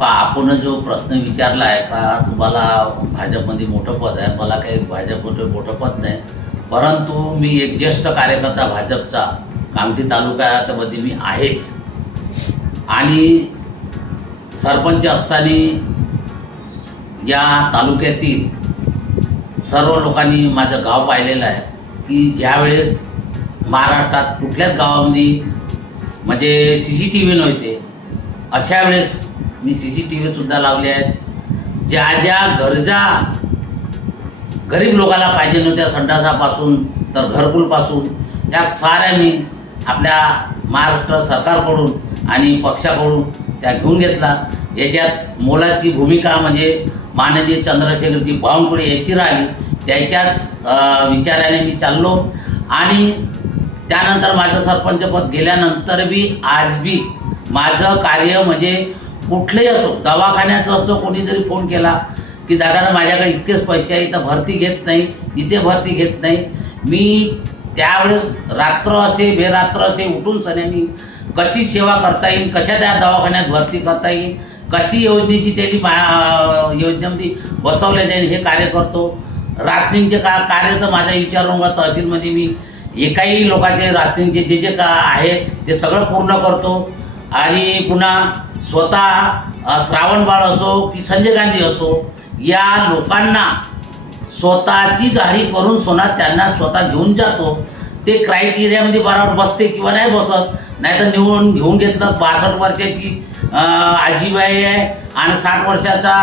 पा आपण जो प्रश्न विचारला आहे का तुम्हाला भाजपमध्ये मोठं पद आहे? मला काही भाजपमध्ये मोठं पद नाही. परंतु मी एक ज्येष्ठ कार्यकर्ता भाजपचा कामठी तालुक्यामध्ये मी आहेच. आणि सरपंच असताना या तालुक्यातील सर्व लोकांनी माझं गाव पाहिलेलं आहे की ज्यावेळेस महाराष्ट्रात कुठल्याच गावामध्ये म्हणजे सी सी टी व्ही नव्हते अशा वेळेस मी सी सी टी व्हीसुद्धा लावले आहेत. ज्या ज्या गरजा गरीब लोकाला पाहिजे नव्हत्या संडासापासून तर घरकुलपासून या साऱ्या मी आपल्या महाराष्ट्र सरकारकडून आणि पक्षाकडून त्या घेऊन घेतला. याच्यात मोलाची भूमिका म्हणजे माननीय चंद्रशेखरजी बावनकुळे याची राहिली. त्याच्याच विचाराने मी चाललो. आणि त्यानंतर माझं सरपंचपद गेल्यानंतर बी आज बी माझं कार्य म्हणजे कुठलंही असो दवाखान्याचं असो कोणी जरी फोन केला की दादा माझ्याकडे इतकेच पैसे आहे इथं भरती घेत नाही इथे भरती घेत नाही. मी त्यावेळेस रात्र असे बेरात्र असे उठून सन्यानी कशी सेवा करता येईल कशा त्या दवाखान्यात भरती करता येईल कशी योजनेची त्याची मा योजनेमध्ये बसवल्या जाईल हे कार्य करतो. राशनिंगचे का कार्य तर माझ्या विचारून तहसीलमध्ये मी एकाही लोकांचे राशनिंगचे जे जे का आहे ते सगळं पूर्ण करतो. आणि पुन्हा स्वतः श्रावणबाळ असो की संजय गांधी असो या लोकांना स्वतःची गाडी करून सोना त्यांना स्वतः घेऊन जातो. ते क्रायटेरियामध्ये बरोबर बसते किंवा नाही बसत. नाही तर निवडून घेऊन घेतलं बासष्ट वर्षाची आजीबाई आहे आणि साठ वर्षाचा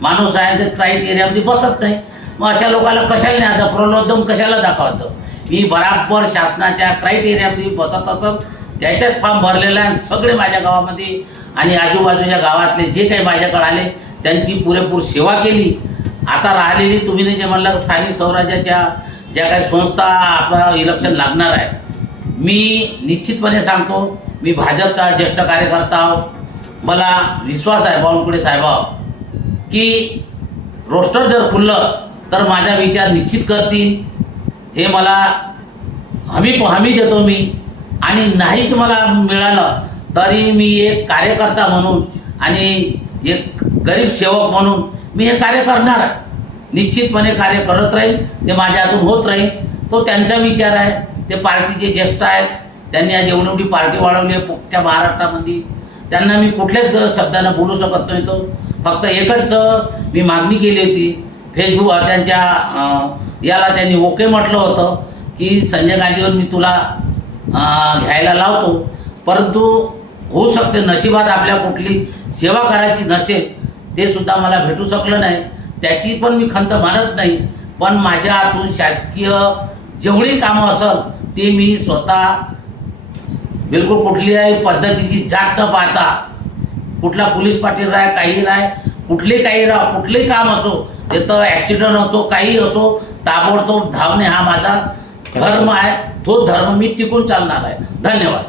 माणूस आहे ते क्रायटेरियामध्ये बसत नाही. मग अशा लोकांना कशाला नाही आता? प्रलोभन कशाला दाखवायचं? मी बराबर शासनाच्या क्रायटेरियामध्ये बसत असत त्याच्यात फॉर्म भरलेला आहे. सगळे माझ्या गावामध्ये आणि आजूबाजूच्या गावातले जे काही माझ्याकडे आले त्यांची पुरेपूर सेवा केली. आता राहिलेली तुम्ही जे म्हणलं स्थानिक स्वराज्याच्या ज्या काही संस्था आपलं इलेक्शन लागणार आहे. मी निश्चितपणे सांगतो मी भाजपचा ज्येष्ठ कार्यकर्ता आहो. मला विश्वास आहे बावनकुळे साहेबाव की रोस्टर जर खुललं तर माझा विचार निश्चित करतील. हे मला हमी हमी देतो मी. आणि नाहीच मला मिळालं तरी मी एक कार्यकर्ता म्हणून आणि एक गरीब सेवक म्हणून मी हे कार्य करणार. आहे निश्चितपणे कार्य करत राहील ते माझ्या हातून होत राहील. तो त्यांचा विचार आहे ते पार्टीचे ज्येष्ठ आहेत त्यांनी आज एवढी एवढी पार्टी वाढवली आहे पोट्या महाराष्ट्रामध्ये. त्यांना मी कुठल्याच शब्दानं बोलू शकत नाही तो फक्त एकच मी मागणी केली होती. फेसबुक त्यांच्या याला त्यांनी ओके म्हटलं होतं की संजय गांधीवर मी तुला घ्यायला लावतो. परंतु होऊ शकते नशिबात आपल्या कुठली सेवा करायची नसेल ते सुद्धा मला भेटू शकलं नाही. त्याची पण मी खंत मानत नाही. पण माझ्या हातून शासकीय जेवढी कामं असल ते मी स्वतः बिलकुल कुठल्याही पद्धतीची जात न पाहता कुठला पोलीस पाटील राह काही राह कुठले काही राह कुठलेही काम असो ते तर ॲक्सिडंट असो काही असो ताबडतोब धावणे हा माझा धर्म आहे तो धर्म मी टिकून चालणार आहे. धन्यवाद.